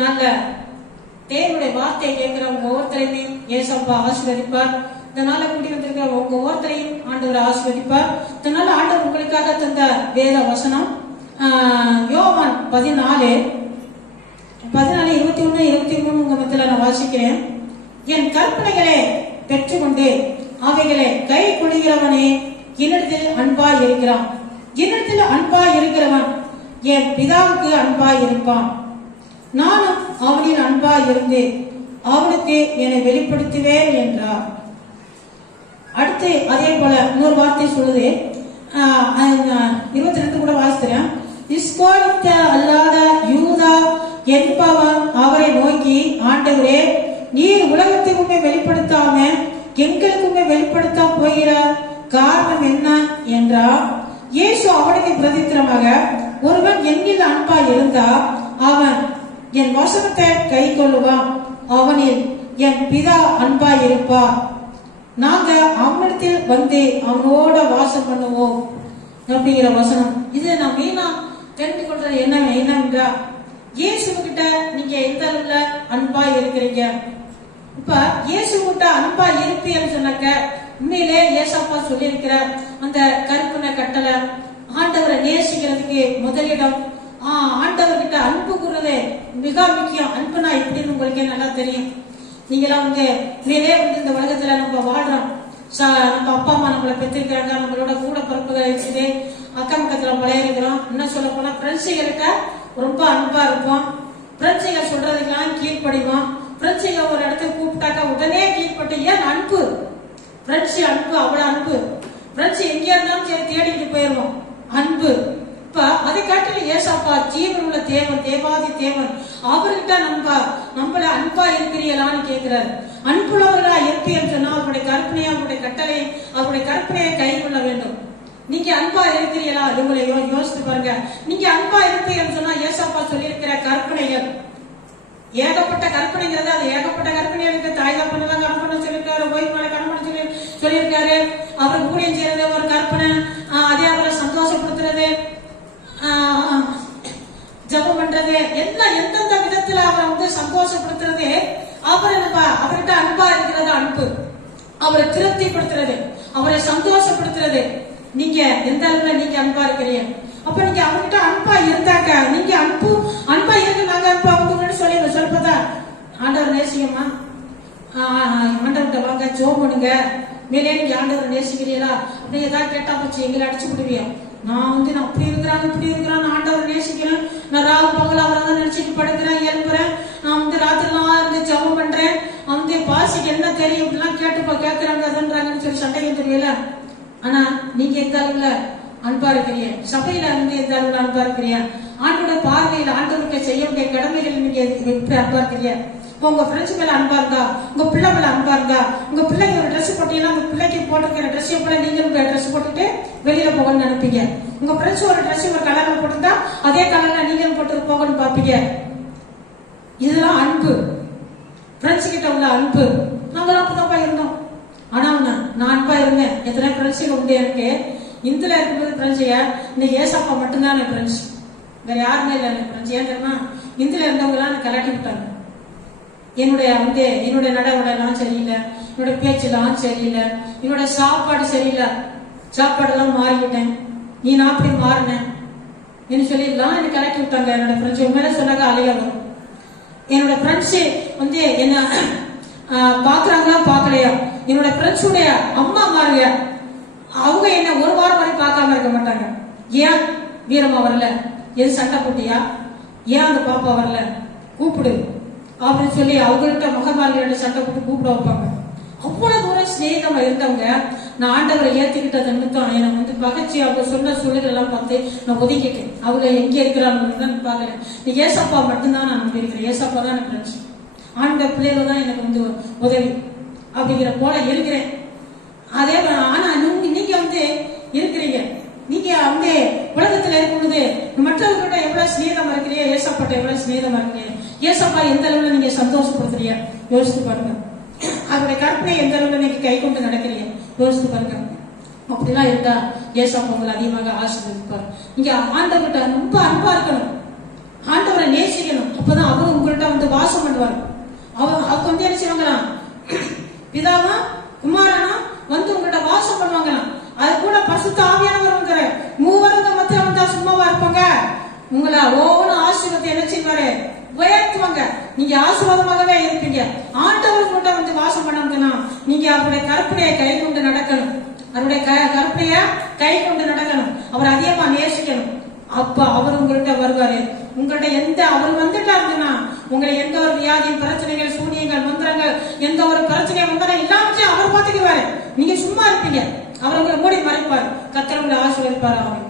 நாள்ல தேவனுடைய வார்த்தையை கேட்கிறவங்க ஒவ்வொருத்தரையுமே ஏசப்பா ஆசீர்வதிப்பார். இதனால நாள்ல கூடி வந்திருக்கிற உங்க ஒவ்வொருத்தரையும் ஆண்டவர் ஆசீர்வதிப்பார். இதனால ஆண்டவர் உங்களுக்காக தந்த வேத வசனம் யோவான் பதினாலு பதினாலு இருபத்தி ஒண்ணு இருபத்தி மூணு உங்க மத்தியில நான் வாசிக்கிறேன். என் கற்பனைகளை பெற்றுக்கொண்டு அவைகளை கை கொள்கிறவனே என்னிடத்தில் அன்பாய் இருக்கிறான். என்னிடத்தில் அன்பாய் இருக்கிறவன் என் பிதாவுக்கு அன்பாய் இருப்பான். நானும் அவனின் அன்பாய் இருந்து அவனுக்கு என்னை வெளிப்படுத்துவேன் என்றார். அடுத்து அதே போல இன்னொரு வார்த்தை சொல்லுது. இருபத்தி ரெண்டு கூட வாசிக்கிறேன் இஸ்கோலித்த அல்லாத யூதா என்பவன் அவரை நோக்கி ஆண்டவரே நீர் உலகத்துக்குமே வெளிப்படுத்தாம எங்களுக்குமே வெளிப்படுத்தா போகிறார். காரணம் என்ன? என்றால் இயேசு அவனுக்கு பிரதித்திரமாக ஒருவன் எண்ணில் அன்பா இருந்தா அவன் என் வசனத்தை கை கொள்ளுவான். அவனில் என் பிதா அன்பா இருப்பா நாங்க அவனிடத்தில் வந்து அவனோட வாசம் பண்ணுவோம். அப்படிங்கிற வசனம். இது நான் மெயினா தெரிந்து கொள்றது என்ன என்னன்றா இயேசு கிட்ட நீங்க எந்த அளவுல அன்பா இருக்கிறீங்க? இப்ப இயேசு கிட்ட அன்பா இருப்பீங்கன்னு சொன்னாக்க உண்மையிலே ஏசப்பா சொல்லியிருக்கிற அந்த கருப்புன கட்டளை ஆண்டவரை நேசிக்கிறதுக்கு முதலிடம். ஆண்டவர்கிட்ட அன்பு கூறுறது மிக முக்கியம். அன்புனா எப்படின்னு உங்களுக்கே நல்லா தெரியும். நீங்களாம் வந்து உண்மையிலே வந்து இந்த உலகத்துல நம்ம வாழ்றோம். நம்ம அப்பா அம்மா நம்மளை பெற்றிருக்கிறாங்க. நம்மளோட கூட பிறப்புகள் இருக்குது. அக்கம் பக்கத்துல விளையாடுகிறோம் இன்னும் சொல்ல போனா ஃப்ரெண்ட்ஸுகளுக்கு ரொம்ப அன்பா இருப்போம். ஃப்ரெண்ட்ஸுகள் சொல்றதுக்கெல்லாம் கீழ்ப்படிவோம். ஃப்ரெண்ட்ஸுங்க ஒரு இடத்துக்கு கூப்பிட்டாக்கா உடனே கீழ்பட்டு ஏன் அன்பு? ஃப்ரெண்ட்ஸ் அன்பு அவ்வளவு அன்பு. ஃப்ரெண்ட்ஸ் எங்கே இருந்தாலும் சரி தேடிட்டு போயிருவோம் அன்பு. இப்ப அதை காட்டிலும் ஏசாப்பா ஜீவன் உள்ள தேவன் தேவாதி தேவன் அவர்கிட்ட நம்ம நம்மள அன்பா இருக்கிறீங்களான்னு கேட்கிறாரு. அன்புள்ளவர்களா என்று சொன்னா அவருடைய கற்பனையை அவருடைய கட்டளை அவருடைய கற்பனையை கை கொள்ள வேண்டும். நீங்க அன்பா இருக்கிறீங்களா உங்களை யோசித்து பாருங்க. நீங்க அன்பா இருப்பீங்கன்னு சொன்னா ஏசாப்பா சொல்லியிருக்கிற கற்பனைகள். ஏகப்பட்ட கற்பனைங்கிறது அது ஏகப்பட்ட கற்பனை இருக்கு தாய் தப்பனை தான் கற்பனை சொல்லியிருக்காரு ஒய்ஃப் மேல கற்பனை சொல்லி சொல்லியிருக்காரு. அவர் ஊழியம் செய்யறது ஒரு கற்பனை. அதே அவரை சந்தோஷப்படுத்துறது ஜபம் ஜெபம் பண்றது எல்லாம் எந்தெந்த விதத்துல அவரை வந்து சந்தோஷப்படுத்துறது அவரை நம்ம அவர்கிட்ட அன்பா இருக்கிறது அன்பு அவரை திருப்திப்படுத்துறது அவரை சந்தோஷப்படுத்துறது நீங்க எந்த அளவுல நீங்க அன்பா இருக்கிறீங்க அப்ப நீங்க அவர்கிட்ட அன்பா இருந்தாங்க நீங்க அன்பு அன்பா இருக்கு நாங்க அன்பா வந்து சொல்லி சொல்பதா ஆண்டவர் நேசிக்கமா ஆண்டவர்கிட்ட வாங்க ஜோம் பண்ணுங்க. மேலே நீங்க ஆண்டவரை நேசிக்கிறீங்களா? நீங்க ஏதாவது கேட்டா போச்சு எங்களை அடிச்சு விடுவியா? நான் வந்து நான் அப்படி இருக்கிறான் இப்படி இருக்கிறான் ஆண்டவரை நேசிக்கிறேன். நான் ராகு பகல் அவரை தான் நினைச்சிட்டு படுக்கிறேன் எழுப்புறேன். நான் வந்து ராத்திரிலாம் இருந்து ஜெபம் பண்றேன். வந்து பாசிக்கு என்ன தெரியும் இப்படிலாம் கேட்டுப்பா கேட்கறாங்க அதுன்றாங்கன்னு சொல்லி சண்டையும் தெரியல. ஆனா நீங்க எந்த அளவுல அன்பா இருக்கிறீங்க? சபையில இருந்து எந்த அளவுல அன்பா இருக்கிறீங்க? ஆண்டோட பார்வையில் ஆண்டவருக்கு செய்ய வேண்டிய கடமைகள் நீங்க எப்படி அன்பா இருக்கிறீங்க? உங்க ஃப்ரெண்ட்ஸ் மேல அன்பா இருந்தா உங்க பிள்ளை மேல அன்பா இருந்தா உங்க பிள்ளைக்கு ஒரு ட்ரெஸ் போட்டீங்கன்னா உங்க பிள்ளைக்கு போட்டுக்கிற ட்ரெஸ் போல நீங்களும் ட்ரெஸ் போட்டுட்டு வெளியில போகணும்னு நினைப்பீங்க. உங்க ஃப்ரெண்ட்ஸ் ஒரு ட்ரெஸ் ஒரு கலர்ல போட்டிருந்தா அதே கலர்ல நீங்களும் போட்டு போகணும்னு பாப்பீங்க இதுதான் அன்பு. ஃப்ரெண்ட்ஸ் கிட்ட உள்ள அன்பு. நாங்களும் அப்பதான் இருந்தோம். ஆனா நான் அன்பா இருந்தேன். எத்தனை ஃப்ரெண்ட்ஸுங்க உண்டு எனக்கு. இந்துல இருக்கும்போது ஃப்ரெண்ட்ஸுங்க இந்த ஏசப்பா மட்டும்தான் என் ஃப்ரெண்ட்ஸ் வேற யாருமே இல்லை எனக்கு ஃப்ரெண்ட்ஸ் ஏன் தெரியுமா? இந்துல இருந்தவங்க எல்லாம் கலாட்டி விட்டாங்க என்னுடைய வந்து என்னுடைய நடவடிக்கைலாம் சரியில்லை என்னுடைய பேச்செல்லாம் சரியில்லை என்னோட சாப்பாடு சரியில்லை சாப்பாடெல்லாம் மாறிவிட்டேன். நீ நான் அப்படி மாறினேன். என்று எல்லாம் எனக்கு கலக்கி விட்டாங்க. என்னோட ஃப்ரெண்ட்ஸ் உண்மையில சொன்னாங்க அழிய வரும் என்னோட ஃப்ரெண்ட்ஸ் வந்து என்ன பாக்குறாங்களா பாக்கலையா? என்னோட ஃப்ரெண்ட்ஸுடைய அம்மா மாருங்க அவங்க என்ன ஒரு வாரம் வரை பார்க்காம இருக்க மாட்டாங்க. ஏன்? வீரமா வரல. எது சண்டை போட்டியா? ஏன் அந்த பாப்பா வரல? கூப்பிடு. அப்படின்னு சொல்லி அவங்கள்ட்ட முகமாரிகளோட சண்டை போட்டு கூப்பிட வைப்பாங்க. அவ்வளவு தூரம் சிநேகமா இருந்தவங்க நான் ஆண்டவரை ஏத்துக்கிட்டது நிமித்தம் எனக்கு வந்து பகச்சி அவங்க சொன்ன சூழலெல்லாம் எல்லாம் பார்த்து நான் ஒதுக்கிட்டேன். அவங்க எங்க இருக்கிறாங்கன்னு பாக்கல நீ ஏசப்பா மட்டும்தான் நான் நம்பி இருக்கிறேன் ஏசப்பா தான் எனக்கு நினைச்சு ஆண்ட பிள்ளைகள் தான் எனக்கு வந்து உதவி. அப்படிங்கிற போல இருக்கிறேன். அதே ஆனா நீங்க நீங்க வந்து இருக்கிறீங்க. நீங்க வந்து உலகத்துல இருக்கும்போது மற்றவர்கிட்ட எவ்வளவு சிநேகமா இருக்கிறீங்க? ஏசப்பாட்ட எவ்வளவு சிநேகமா இருக்கிறீங்க? ஏசப்பா எந்த அளவுல நீங்க சந்தோஷப்படுத்துறியா யோசித்து பாருங்க. அவருடைய கற்பனை எந்த அளவுல நீங்க கை கொண்டு நடக்கிறீங்க? யோசித்து பாருங்க. அப்படிலாம் இருந்தா ஏசப்பா உங்களை அதிகமாக ஆசீர்வதிப்பார். நீங்க ஆண்டவர்கிட்ட ரொம்ப அன்பா இருக்கணும். ஆண்டவரை நேசிக்கணும். அப்பதான் அவரும் உங்கள்கிட்ட வந்து வாசம் பண்ணுவார். அவர் அவங்க வந்து என்ன செய்வாங்களாம்? பிதாவா குமாரனா வந்து உங்கள்கிட்ட வாசம் பண்ணுவாங்களாம். அது கூட பசுத்த ஆவியா உங்களை ஒவ்வொரு ஆசீர்வாதத்தை என்ன செய்வாரு? உயர்த்துவாங்க. நீங்க ஆசீர்வாதமாகவே இருப்பீங்க. ஆண்டவர் கூட வந்து வாசம் பண்ணாங்கன்னா நீங்க அவருடைய கற்பனையை கை கொண்டு நடக்கணும். அவருடைய க- கற்பனைய கை கொண்டு நடக்கணும். அவர் அதிகமா நேசிக்கணும். அப்ப அவர் உங்கள்கிட்ட வருவாரு. உங்கள்கிட்ட எந்த அவர் வந்துட்டாருன்னா உங்களை எந்த ஒரு வியாதி பிரச்சனைகள் சூனியங்கள் மந்திரங்கள் எந்த ஒரு பிரச்சனை வந்தாலும் எல்லாத்தையும் அவர் பார்த்துக்குவாரு. நீங்க சும்மா இருப்பீங்க. அவர் உங்களை மூடி மறைப்பார். கத்தர் உங்களை ஆசீர்வதிப்பார் அவர்